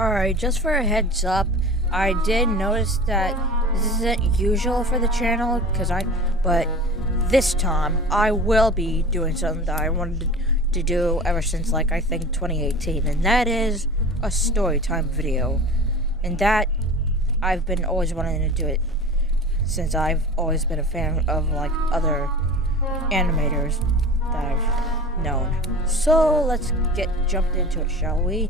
Alright, just for a heads up, I did notice that this isn't usual for the channel, but this time I will be doing something that I wanted to do ever since, I think 2018, and that is a story time video. And that, I've been always wanting to do it since I've always been a fan of, other animators that I've known. So, let's get jumped into it, shall we?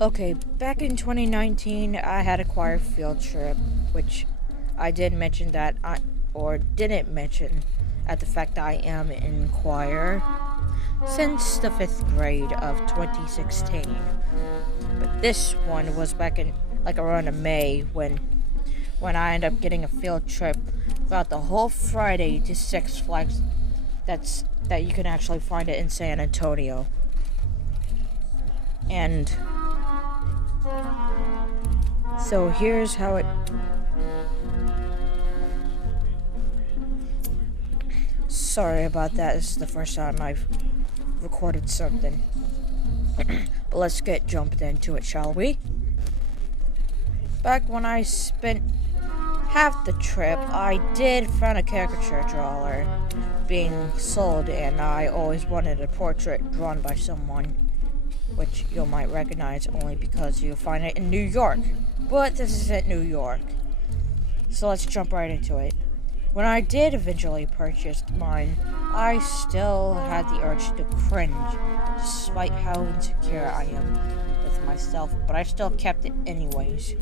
Okay, back in 2019, I had a choir field trip, which I did mention didn't mention at the fact that I am in choir since the 5th grade of 2016. But this one was back in, around May, when I ended up getting a field trip throughout the whole Friday to Six Flags that you can actually find it in San Antonio. And so here's how it... Sorry about that, this is the first time I've recorded something. But let's get jumped into it, shall we? Back when I spent half the trip, I did find a caricature drawer being sold, and I always wanted a portrait drawn by someone, which you might recognize only because you'll find it in New York. But this isn't New York. So let's jump right into it. When I did eventually purchase mine, I still had the urge to cringe, despite how insecure I am with myself, but I still kept it anyways.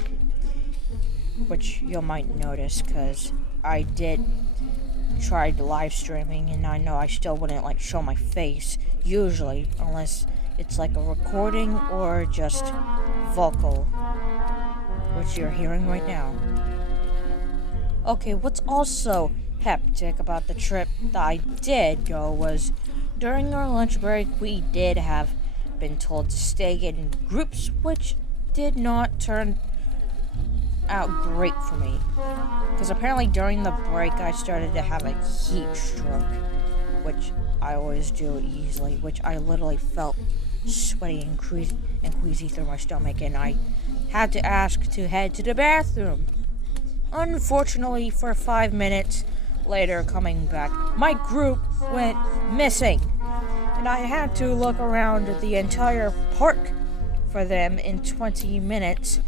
Which you might notice, because I did try live streaming, and I know I still wouldn't show my face, usually, unless it's a recording or just vocal, which you're hearing right now. Okay, what's also hectic about the trip that I did go was, during our lunch break, we did have been told to stay in groups, which did not turn out great for me. Because apparently during the break, I started to have a heat stroke, which I always do easily, which I literally felt sweaty and queasy through my stomach, and I had to ask to head to the bathroom. Unfortunately, for 5 minutes later coming back, my group went missing, and I had to look around the entire park for them in 20 minutes,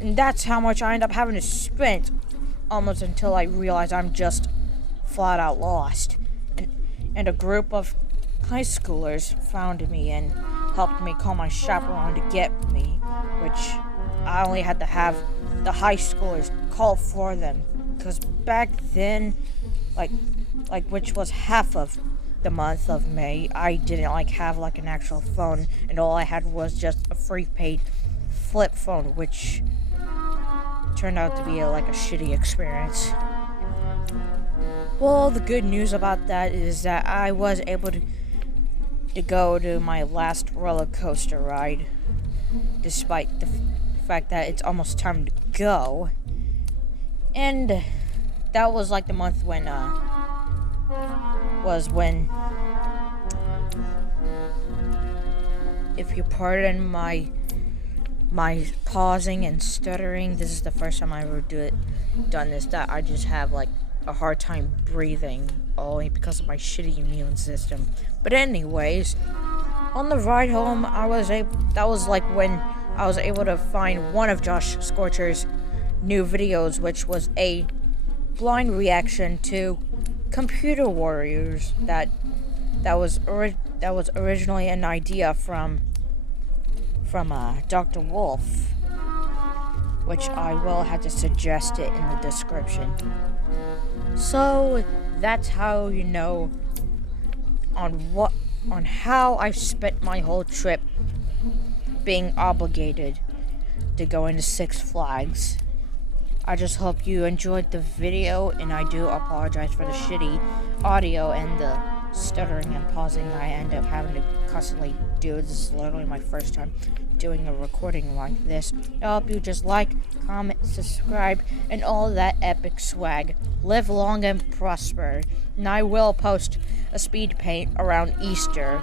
and that's how much I ended up having to spend, almost until I realized I'm just flat out lost. And a group of high schoolers found me and helped me call my chaperone to get me, which I only had to have the high schoolers call for them, because back then, which was half of the month of May, I didn't have an actual phone, and all I had was just a free paid flip phone, which turned out to be a shitty experience. Well, the good news about that is that I was able to go to my last roller coaster ride, despite the fact that it's almost time to go. And that was the month when if you pardon my pausing and stuttering, this is the first time I ever done this, that I just have a hard time breathing, only because of my shitty immune system. But anyways, on the ride home, that was when I was able to find one of Josh Scorcher's new videos, which was a blind reaction to Computer Warriors that was originally an idea from Dr. Wolf, which I will have to suggest it in the description. So that's how you know on how I spent my whole trip being obligated to go into Six Flags. I just hope you enjoyed the video, and I do apologize for the shitty audio and the stuttering and pausing I end up having to constantly do. This is literally my first time doing a recording like this. I hope you just comment, subscribe, and all that epic swag. Live long and prosper. And I will post a speed paint around Easter.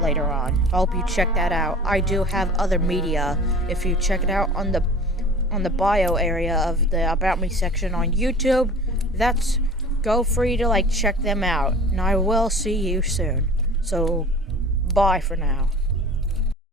later on. I hope you check that out. I do have other media. If you check it out on the bio area of the About Me section on YouTube, that's go free to check them out. And I will see you soon. So bye for now.